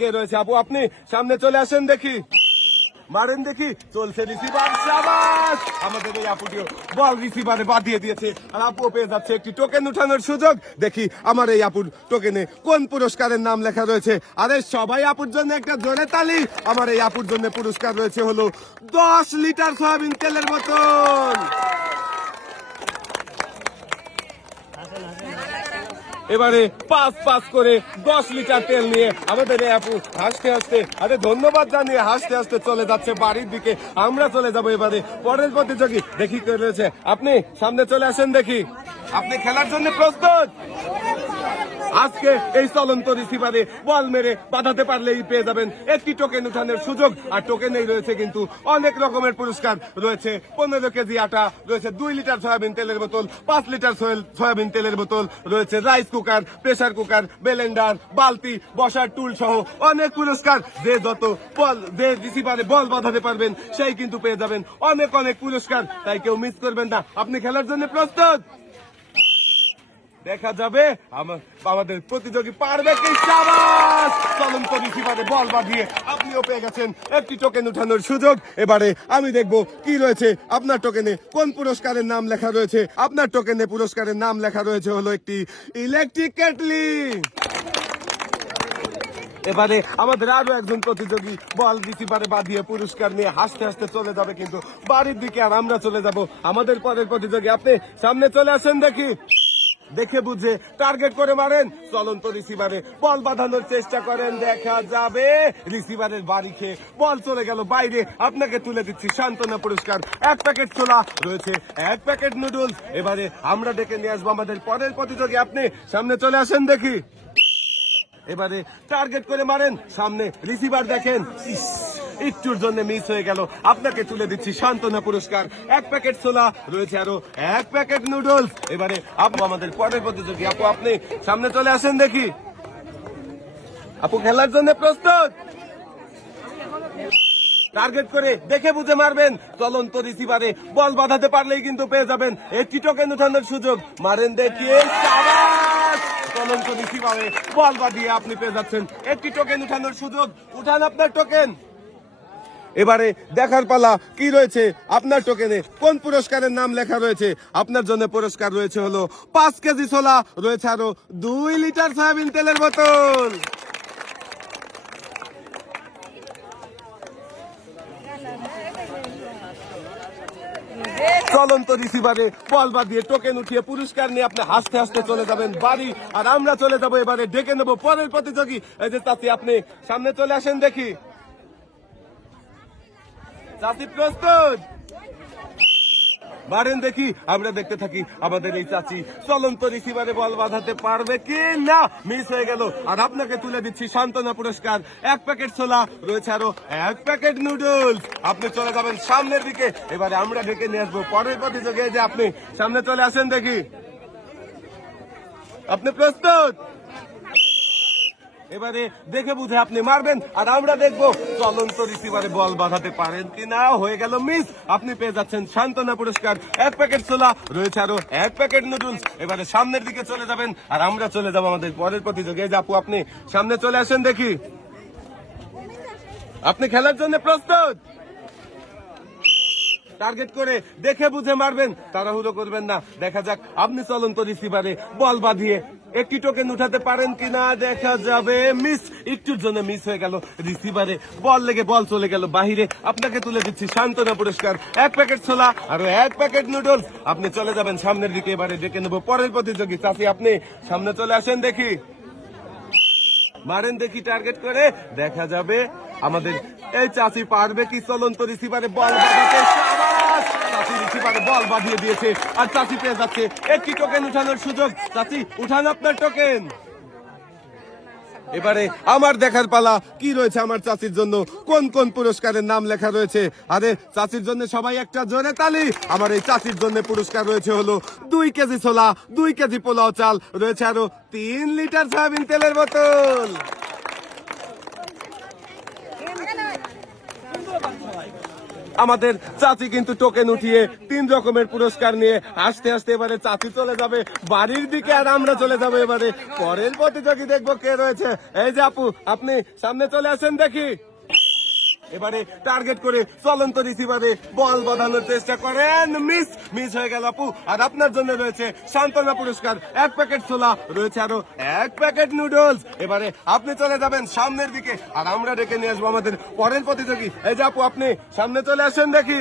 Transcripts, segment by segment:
কে রয়েছে আপু? আপনি সামনে চলে আসেন দেখি, মারেন দেখি। চলছে রিসিভার, শাবাশ! আমাদের এই আপুটিও বল রিসিভারে বাঁধিয়ে দিয়েছে, আর আপু পেয়ে যাচ্ছে একটি টোকেন উঠানোর সুযোগ। দেখি আমার এই আপুর টোকেনে কোন পুরস্কারের নাম লেখা রয়েছে। আরে সবাই আপুর জন্য একটা জোরে তালি। আমার এই আপুর জন্য পুরস্কার রয়েছে হলো 10 লিটার সয়াবিন তেলের বোতল। এবারে পাঁচ করে 10 লিটার তেল নিয়ে আমাদের এই আপু হাসতে হাসতে, আরে ধন্যবাদ জানিয়ে হাসতে হাসতে চলে যাচ্ছে বাড়ির দিকে। আমরা চলে যাবো এবারে পরের প্রতিযোগী। দেখি কে রয়েছে, আপনি সামনে চলে আসেন দেখি। আপনি খেলার জন্য প্রস্তুত? আজকে এই চলন্ত রিসিভারে বল মেরে বাঁধাতে পারলেই পেয়ে যাবেন একটি টোকেন উঠানোর সুযোগ। আর টোকেনেই রয়েছে কিন্তু অনেক রকমের পুরস্কার রয়েছে। 15 কেজি আটা রয়েছে, 2 লিটার সয়াবিন তেলের বোতল, 5 লিটার সয়াবিন তেলের বোতল রয়েছে, rice cooker, pressure cooker, Blender, বালতি, বসার টুল সহ অনেক পুরস্কার। যে রিসিভারে বল বাঁধাতে পারবেন সেই কিন্তু পেয়ে যাবেন অনেক অনেক পুরস্কার। তাই কেউ মিস করবেন না। আপনি খেলার জন্য প্রস্তুত? দেখা যাবে আমাদের প্রতিযোগী পারবে কি। শাবাশ! চলন্ত রিসিভারে বল বাঁধিয়ে আপনিও পেয়ে গেছেন একটি টোকেন উঠানোর সুযোগ। এবারে আমি দেখব কি রয়েছে আপনার টোকেনে, কোন পুরস্কারের নাম লেখা রয়েছে। আপনার টোকেনে পুরস্কারের নাম লেখা রয়েছে হলো একটি ইলেকট্রিক কেটলি। এবারে আমাদের আরো একজন প্রতিযোগী বল রিসিভারে বাঁধিয়ে পুরস্কার নিয়ে হাসতে হাসতে চলে যাবে কিন্তু বাড়ির দিকে, আর আমরা চলে যাব আমাদের পরের প্রতিযোগী। আপনি সামনে চলে আসেন দেখি। দেখে বুঝে টার্গেট করে মারেন, চলন্ত রিসিভারে বল বাঁধানোর চেষ্টা করেন। দেখা যাবে রিসিভারের বাড়ি খেয়ে বল চলে গেল বাইরে। আপনাকে তুলে দিচ্ছি সান্ত্বনা পুরস্কার, 1 প্যাকেট ছোলা রয়েছে, 1 প্যাকেট নুডলস। এবারে আমরা ডেকে নিয়ে আসবো আমাদের পরের প্রতিযোগী। আপনি সামনে চলে আসেন দেখি। এবারে টার্গেট করে মারেন, সামনে রিসিভার দেখেন, একটুর জন্য মিস হয়ে গেল। আপনাকে তুলে দিচ্ছি সান্ত্বনা পুরস্কার, 1 প্যাকেট ছোলা রয়েছে, আরো 1 প্যাকেট নুডলস। এবারে আপু আমাদের পরের প্রতিযোগী। আপু আপনি সামনে চলে আসেন দেখি। আপু খেলার জন্য প্রস্তুত? টার্গেট করে দেখে বুঝে মারবেন, চলন্ত রিসিভারে বল বাঁধাতে পারলেই কিন্তু পেয়ে যাবেন একটি টোকেন উঠানোর সুযোগ। মারেন দেখিয়ে, শাবাশ! চলন্ত রিসিভারে বল বাঁধিয়ে আপনি পেয়ে যাচ্ছেন একটি টোকেন উঠানোর সুযোগ। উঠান আপনার টোকেন। এবারে দেখার পালা কি রয়েছে আপনার টোকেনে, কোন পুরস্কারের নাম লেখা রয়েছে। আপনার জন্য পুরস্কার রয়েছে হলো 5 কেজি ছোলা রয়েছে, আরো 2 লিটার সয়াবিন তেলের বোতল। চলন্ত রিসিভারে বল বাঁধিয়ে টোকেন উঠিয়ে পুরস্কার নিয়ে আপনি হাসতে হাসতে চলে যাবেন বাড়ি, আর আমরা চলে যাবো এবারে ডেকে নেবো পরের প্রতিযোগী। এই যে চাচি, আপনি সামনে চলে আসেন দেখি। চাচি প্রস্তুত? মারেন দেখি, আমরা দেখতে থাকি আমাদের এই চাচি চলন্ত রিসিভারে বল বাঁধাতে পারবে কি না। মিস হয়ে গেল, আর আপনাকে তুলে দিচ্ছি সান্ত্বনা পুরস্কার, 1 প্যাকেট ছোলা রয়েছে, আরো 1 প্যাকেট নুডলস। আপনি চলে যাবেন সামনের দিকে। এবারে আমরা ডেকে নিয়ে আসবো পরের প্রতিযোগী। যে আপনি সামনে চলে আসেন দেখি। আপনি প্রস্তুত? এবারে দেখে বুঝে আপনি মারবেন, আর আমরা দেখবো চলন্ত রিসিভারে বল বাঁধাতে পারেন কিনা। হয়ে গেল মিস। আপনি পেয়ে যাচ্ছেন সান্ত্বনা পুরস্কার, 1 প্যাকেট ছোলা রয়েছে, আরো 1 প্যাকেট নুডলস। এবারে সামনের দিকে চলে যাবেন, আর আমরা চলে যাবো আমাদের পরের প্রতিযোগী। এই যে আপু, আপনি সামনে চলে আসেন দেখি। আপনি খেলার জন্য প্রস্তুত? টার্গেট করে দেখে বুঝে মারবেন, তাড়াহুড়ো করবেন না। দেখা যাক আপনি চলন্ত রিসিভারে বল বাঁধিয়ে একটি টোকেন উঠাতে পারেন কিনা। দেখা যাবে মিস, একটুর জন্য মিস হয়ে গেল। রিসিভারে বল লেগে বল চলে গেল বাহিরে। আপনাকে তুলে দিচ্ছি সান্ত্বনা পুরস্কার, 1 প্যাকেট ছোলা আর 1 প্যাকেট নুডলস। আপনি চলে যাবেন সামনের দিকে। এবারে ডেকে নেবো পরের প্রতিযোগী। চাচি, আপনি সামনে চলে আসেন দেখি। মারেন দেখি টার্গেট করে। দেখা যাবে আমাদের এই চাচি পারবে কি চলন্ত রিসিভারে বল বাঁধাতে। চাচি রিসিভারে বল বাঁধিয়ে দিয়েছে, আর চাচি পেয়ে যাচ্ছে একটি টোকেন উঠানোর সুযোগ। চাচি উঠান আপনার টোকেন। এবারে আমার দেখার পালা কি রয়েছে আমার চাচির জন্য, কোন কোন পুরস্কারের নাম লেখা রয়েছে। আরে চাচির জন্য সবাই একটা জোরে তালি। আমার এই চাচির জন্য পুরস্কার রয়েছে হলো 2 কেজি ছোলা, 2 কেজি পোলাও চাল রয়েছে, আরো 3 লিটার সয়াবিন তেলের বোতল। আমাদের চাচি কিন্তু টোকেন উঠিয়ে 3 রকমের পুরস্কার নিয়ে আস্তে আস্তে এবারে চাচি চলে যাবে বাড়ির দিকে, আর আমরা চলে যাবো এবারে পরের প্রতিযোগী। দেখবো কে রয়েছে। এই যে আপু, আপনি সামনে চলে আসেন দেখি। এবারে টার্গেট করে চলন্ত রিসিভারে বল বাঁধানোর চেষ্টা করেন, মিস হয়ে গেল আপু। আর আপনার জন্য রয়েছে সান্ত্বনা পুরস্কার, 1 প্যাকেট ছোলা, রয়েছে আরো 1 প্যাকেট নুডলস। এবারে আপনি চলে যাবেন সামনের দিকে, আর আমরা ডেকে নিয়ে আসবো আমাদের পরের প্রতিযোগী। এই যে আপু, আপনি সামনে চলে আসেন দেখি।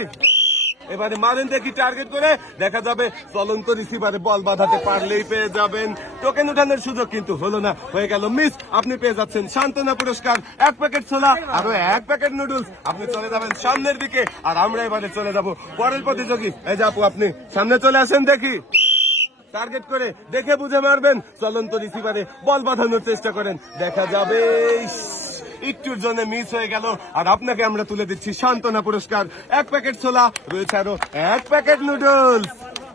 এবারে মারেন দেখি টার্গেট করে, দেখা যাবে চলন্ত রিসিভারে বল বাঁধাতে পারলেই পেয়ে যাবেন টোকেন উঠানোর সুযোগ, কিন্তু হলো না, হয়ে গেল মিস। আপনি পেয়ে যাচ্ছেন সান্ত্বনা পুরস্কার, 1 প্যাকেট ছোলা, আরো 1 প্যাকেট নুডলস। আপনি চলে যাবেন সামনের দিকে, আর আমরা এবারে চলে যাব পরের প্রতিযোগী। এই যে আপু, আপনি সামনে চলে আসেন দেখি। টার্গেট করে দেখে বুঝে মারবেন, চলন্ত রিসিভারে বল বাঁধানোর চেষ্টা করেন, দেখা যাবে একটুর জন্য মিস হয়ে গেল। আর আপনাকে আমরা তুলে দিচ্ছি সান্ত্বনা পুরস্কার, 1 প্যাকেট ছোলা, রয়েছে আরো 1 প্যাকেট নুডলস।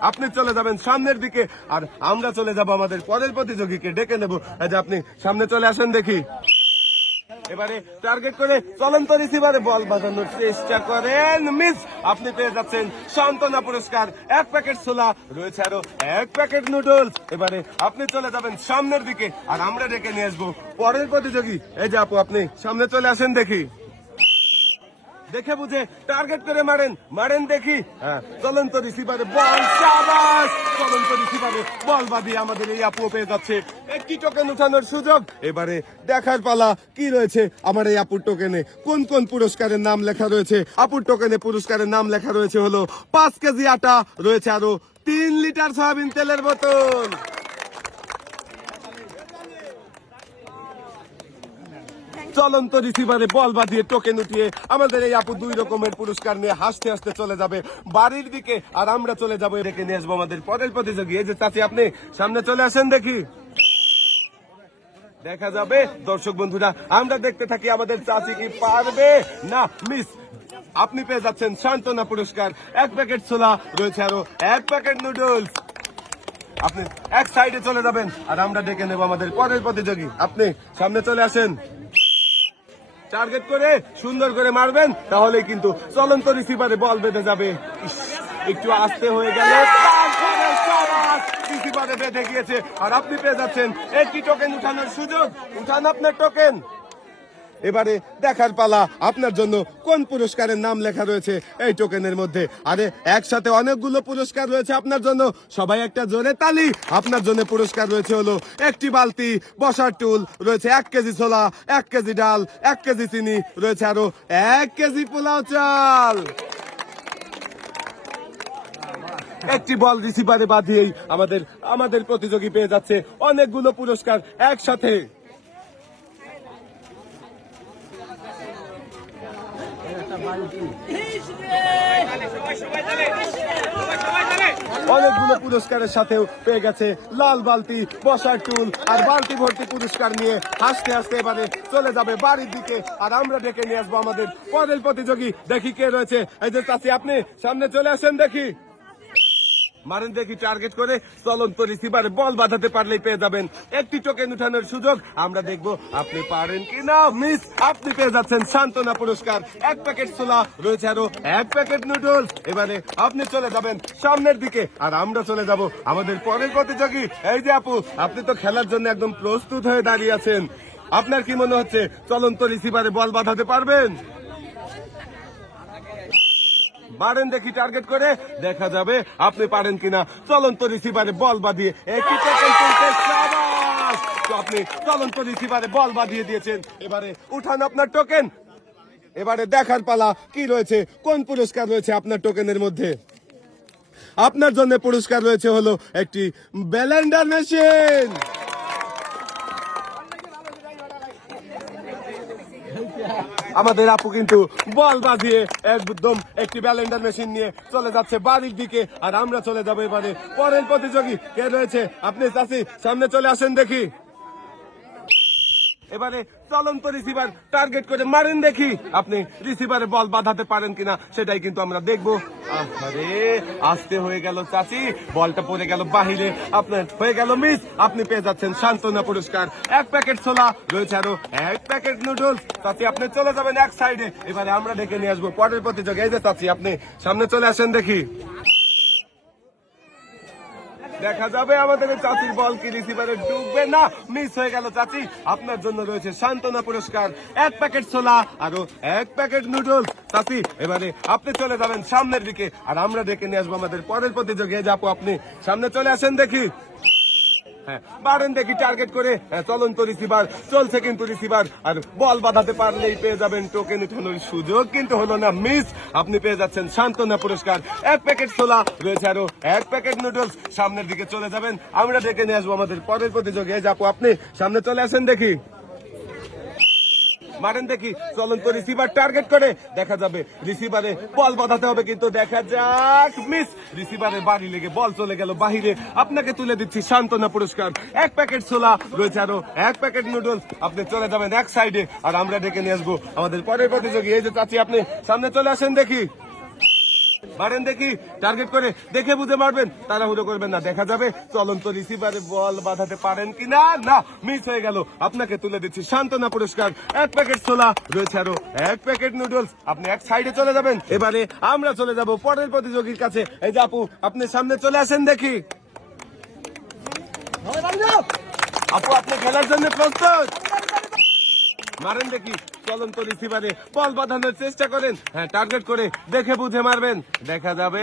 আপনি চলে যাবেন সামনের দিকে, আর আমরা চলে যাব আমাদের পরের প্রতিযোগীকে ডেকে নেব। এই যে আপনি সামনে চলে আসেন দেখি। এবারে টার্গেট করে চলন্ত রিসিভারে বল বাঁধানোর চেষ্টা করেন, মিস। আপনি পেয়ে যাচ্ছেন সান্ত্বনা পুরস্কার, 1 প্যাকেট ছোলা, রয়েছে আরো 1 প্যাকেট নুডলস। এবারে আপনি চলে যাবেন সামনের দিকে, আর আমরা ডেকে নিয়ে আসবো পরের প্রতিযোগী। এই যে আপু, আপনি সামনে চলে আসেন দেখি। দেখে বুঝে টার্গেট করে মারেন দেখি। হ্যাঁ, চলন্ত রিসিভারে বল, শাবাশ! চলন্ত রিসিভারে বল বাঁধিয়ে আমাদের এই আপু পেয়ে যাচ্ছে একটি টোকেন উঠানোর সুযোগ। এবারে দেখার পালা কি রয়েছে আমার এই আপুর টোকেনে, কোন কোন পুরস্কারের নাম লেখা রয়েছে। আপুর টোকেনে পুরস্কারের নাম লেখা রয়েছে হলো 5 কেজি আটা, রয়েছে আরো 3 লিটার সয়াবিন তেলের বোতল। চলন্ত রিসিভারে বল বাঁধিয়ে টোকেন উঠিয়ে আমাদের এই আপু 2 রকমের পুরস্কার নিয়ে হাসতে হাসতে চলে যাবে বাড়ির দিকে, আর আমরা চলে যাবো রেখে নিয়ে আসবো আমাদের পরের প্রতিযোগী। এই যে চাচি, আপনি সামনে চলে আসেন দেখি। দেখা যাবে দর্শক বন্ধুরা, আমরা দেখতে থাকি আমাদের চাচি কি পারবে না, মিস। আপনি পেয়ে যাচ্ছেন সান্ত্বনা পুরস্কার, 1 প্যাকেট ছোলা, রয়েছে আরো 1 প্যাকেট নুডলস। আপনি এক সাইডে চলে যাবেন, আর আমরা ডেকে নেব আমাদের পরের প্রতিযোগী। আপনি সামনে চলে আসেন। টার্গেট করে সুন্দর করে মারবেন, তাহলে কিন্তু চলন্ত রিসিভারে বল বেঁধে যাবে। একটু আস্তে হয়ে গেল, রিসিভারে বেঁধে গিয়েছে, আর আপনি পেয়ে যাচ্ছেন একটি টোকেন উঠানোর সুযোগ। উঠান আপনার টোকেন। এবারে দেখার পালা আপনার জন্য কোন পুরস্কারের নাম লেখা রয়েছে এই টোকেনের মধ্যে। আরে একসাথে অনেকগুলো পুরস্কার রয়েছে আপনার জন্য, সবাই একটা জোরে তালি। আপনার জন্য পুরস্কার রয়েছে হলো একটি বালতি, বসার টুল, রয়েছে 1 কেজি ছোলা, 1 কেজি ডাল, 1 কেজি চিনি, রয়েছে আরো 1 কেজি পোলাও চাল। একটি বল রিসিভারে বাঁধিয়েই আমাদের প্রতিযোগী পেয়ে যাচ্ছে অনেকগুলো পুরস্কার একসাথে। অনেকগুলো পুরস্কারের সাথেও পেয়ে গেছে লাল বালতি, বসার টুল, আর বালতি ভর্তি পুরস্কার নিয়ে হাসতে হাসতে এবারে চলে যাবে বাড়ির দিকে, আর আমরা ডেকে নিয়ে আসবো আমাদের পরের প্রতিযোগী। দেখি কে রয়েছে। এই যে চাচি, আপনি সামনে চলে আসেন দেখি। মারেন দেখি টার্গেট করে, চলন্ত রিসিভারে বল বাঁধাতে পারলেই পেয়ে যাবেন একটি টোকেন উঠানোর সুযোগ। আমরা দেখবো আপনি পারেন কিনা, মিস। আপনি পেয়ে যাচ্ছেন সান্ত্বনা পুরস্কার, 1 প্যাকেট ছোলা, রয়েছে আরো 1 প্যাকেট নুডলস। এবারে আপনি চলে যাবেন সামনের দিকে, আর আমরা চলে যাব আমাদের পরের প্রতিযোগী। এই যে আপু, আপনি তো খেলার জন্য একদম প্রস্তুত হয়ে দাঁড়িয়ে আছেন। আপনার কি মনে হচ্ছে চলন্ত রিসিভারে বল বাঁধাতে পারবেন? মারেন দেখি টার্গেট করে, দেখা যাবে আপনি পারেন কিনা চলন্ত রিসিভারে বল বাঁধিয়ে একটি টোকেন তুলতে। শাবাশ! তো আপনি চলন্ত রিসিভারে বল বাঁধিয়ে দিয়েছেন। এবারে উঠান আপনার টোকেন। এবারে দেখার পালা কি রয়েছে, কোন পুরস্কার রয়েছে আপনার টোকেনের মধ্যে। আপনার জন্য পুরস্কার রয়েছে হলো একটি ব্লেন্ডার মেশিন। আমাদের আপু কিন্তু বল বাঁধিয়ে একদম একটি ব্লেন্ডার মেশিন নিয়ে চলে যাচ্ছে বাড়ির দিকে, আর আমরা চলে যাবো এবারে পরের প্রতিযোগী। কে রয়েছে? আপনি চাচি সামনে চলে আসেন দেখি। এবারে চলন্ত রিসিভার টার্গেট করে মারেন দেখি আপনি রিসিভারে বল বাঁধাতে পারেন কিনা সেটাই কিন্তু আমরা দেখবো। আরে আসতে হয়ে গেল চাচি, বলটা পড়ে গেল বাহিরে, আপনার হয়ে গেল মিস। আপনি পেয়ে যাচ্ছেন সান্ত্বনা পুরস্কার, 1 প্যাকেট ছোলা রয়েছে, আরো 1 প্যাকেট নুডলস। চাচি আপনি চলে যাবেন এক সাইডে, এবারে আমরা ডেকে নিয়ে আসবো পরের প্রতিযোগী। এই যে চাচি আপনি সামনে চলে আসেন দেখি, দেখা যাবে আমাদের চাচির বল কি রিসিভারে ডুববে না, মিস হয়ে গেল চাচি। আপনার জন্য রয়েছে সান্ত্বনা পুরস্কার, 1 প্যাকেট ছোলা আরো 1 প্যাকেট নুডলস। চাচি এবারে আপনি চলে যাবেন সামনের দিকে, আর আমরা ডেকে নিয়ে আসবো আমাদের পরের প্রতিযোগী। যাবো আপনি সামনে চলে আসেন দেখি, হ্যাঁ বাড়েন দেখি টার্গেট করে। চলন্ত রিসিভার চলছে কিন্তু রিসিভার, আর বল বাঁধাতে পারলেই পেয়ে যাবেন টোকেন উঠানোর সুযোগ, কিন্তু হলো না, মিস। আপনি পেয়ে যাচ্ছেন সান্ত্বনা পুরস্কার, 1 প্যাকেট ছোলা রয়েছে, আরো 1 প্যাকেট নুডলস। সামনের দিকে চলে যাবেন, আমরা ডেকে নিয়ে আসবো আমাদের পরের প্রতিযোগী। যাবো আপনি সামনে চলে আসেন দেখি, মারেন দেখি চলন্ত রিসিভার টার্গেট করে। দেখা যাবে রিসিভারে বল বাঁধাতে হবে, কিন্তু দেখা যাক মিস। রিসিভারের বাড়ি লেগে বল চলে গেল বাহিরে। আপনাকে তুলে দিচ্ছি সান্ত্বনা পুরস্কার, 1 প্যাকেট ছোলা রয়েছে, আরো 1 প্যাকেট নুডলস। আপনি চলে যাবেন এক সাইডে, আর আমরা ডেকে নিয়ে আসবো আমাদের পরের প্রতিযোগী। এই যে চাচি আপনি সামনে চলে আসেন দেখি, মারেন দেখি টার্গেট করে, দেখে বুঝে মারবেন, তাড়াহুড়ো করবেন না। দেখা যাবে চলন্ত রিসিভারে বল বাঁধাতে পারেন কিনা, না মিস হয়ে গেল। আপনাকে তুলে দিচ্ছি সান্ত্বনা পুরস্কার, 1 প্যাকেট ছোলা রয়েছে, আরো 1 প্যাকেট নুডলস। আপনি এক সাইডে চলে যাবেন, এবারে আমরা চলে যাব পরের প্রতিযোগীর কাছে। এই যে আপু আপনি সামনে চলে আসেন দেখি, আপু আপনি খেলার জন্য প্রস্তুত? মারেন দেখি চলন্ত রিসিভারে বল বাঁধানোর চেষ্টা করেন, হ্যাঁ টার্গেট করে দেখে বুঝে মারবেন। দেখা যাবে,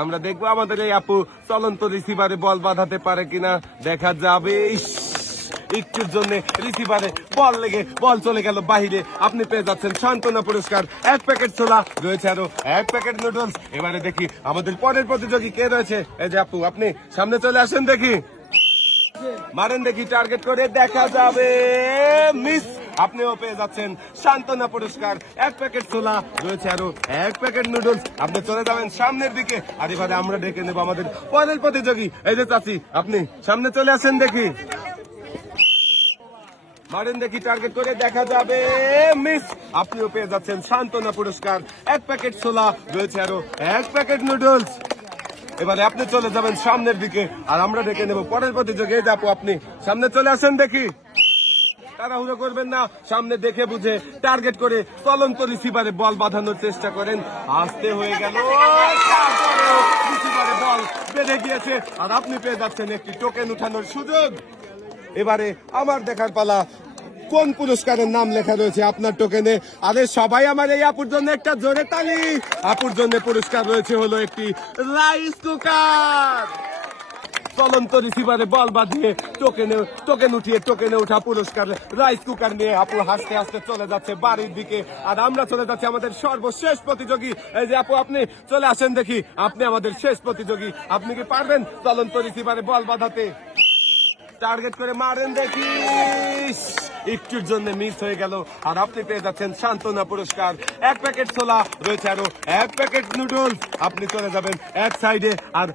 আমরা দেখবো আমাদের এই আপু চলন্ত রিসিভারে বল বাঁধাতে পারে কিনা। দেখা যাবে, একটুর জন্য রিসিভারে বল লেগে বল চলে গেল বাহিরে। আপনি পেয়ে যাচ্ছেন সান্ত্বনা পুরস্কার, 1 প্যাকেট ছোলা রয়েছে, আরো 1 প্যাকেট নুডলস। এবারে দেখি আমাদের পরের প্রতিযোগী কে রয়েছে। এই যে আপু আপনি সামনে চলে আসেন দেখি, মারেন দেখি টার্গেট করে, দেখা যাবে মিস। আপনিও পেয়ে যাচ্ছেন সান্ত্বনা পুরস্কার, 1 প্যাকেট ছোলা রয়েছে, আরো 1 প্যাকেট নুডলস। আপনি চলে যাবেন সামনের দিকে, আর এবারে আমরা ডেকে নেব আমাদের পরের প্রতিযোগী। এই যে চাচি আপনি সামনে চলে আসেন দেখি, মারেন দেখি টার্গেট করে, দেখা যাবে মিস। আপনিও পেয়ে যাচ্ছেন সান্ত্বনা পুরস্কার, 1 প্যাকেট ছোলা রয়েছে, আরো 1 প্যাকেট নুডলস। এবারে আপনি চলে যাবেন সামনের দিকে, আর আমরা ডেকে নেব পরের প্রতিযোগী। এই যে আপু আপনি সামনে চলে আসেন দেখি, তাড়াহুড়ো করবেন না, সামনে দেখে বুঝে টার্গেট করে চলন্ত রিসিভারে বল বাঁধানোর চেষ্টা করেন। আসতে হয়ে গেল, তারপরেও রিসিভারে বল বেঁধে গিয়েছে, আর আপনি পেয়ে যাচ্ছেন একটি টোকেন উঠানোর সুযোগ। এবারে আমার দেখার পালা, কোন পুরস্কারের নাম লেখা রয়েছে আপনার টোকেনে। আরে সবাই আমার এই আপুর জন্য একটা জোরে তালি। আপুর জন্য পুরস্কার রয়েছে হলো একটি রাইস কুকার। চলন্ত রিসিভারে বল বাঁধিয়ে টোকেন উঠিয়ে টোকেনে ওঠা পুরস্কার রাইস কুকার নিয়ে আপু হাসতে হাসতে চলে যাচ্ছে বাড়ির দিকে, আর আমরা চলে যাচ্ছি আমাদের সর্বশেষ প্রতিযোগী। এই যে আপু আপনি চলে আসেন দেখি, আপনি আমাদের শেষ প্রতিযোগী। আপনি কি পারবেন চলন্ত রিসিভারে বল বাঁধাতে? টার্গেট করে মারেন দেখি, একটুর জন্য মিস হয়ে গেল, আর আপনি পেয়ে যাচ্ছেন সান্ত্বনা পুরস্কার, 1 প্যাকেট ছোলা রয়েছে, আরো 1 প্যাকেট নুডলস। আপনি চলে যাবেন এক সাইডে, আর